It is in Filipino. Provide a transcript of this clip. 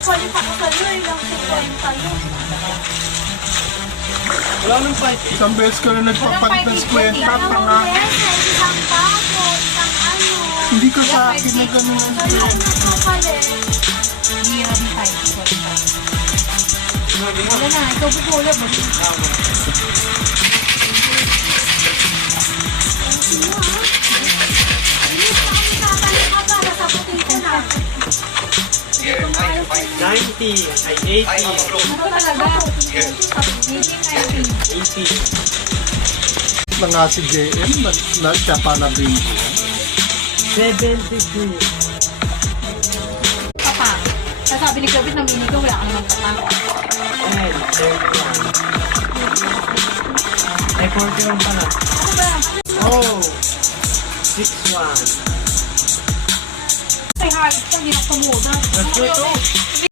Kwalita ko sa'yo, ilang 50 yun. Wala nang fight. Isang beses ka na nagpapalit ng kwenta pa nga. Isang bago, isang ano. Hindi ka sa akin na gano'n. Kaya nagpapalit. Hindi yan 5. Wala na, ikaw bubulog. Inis na kami tatalik ka para sa puting ko na. 90, ay 80, Ano talaga? 80, Mga si JM, siya pa na bingo. 73. Papa. Sasabi ni Clavit na mini ko, wala ka naman papa. And 31. Ay, 41 pala. Ano ba? Oh! 61. Ay, hard. Hindi na kumuda. That's good.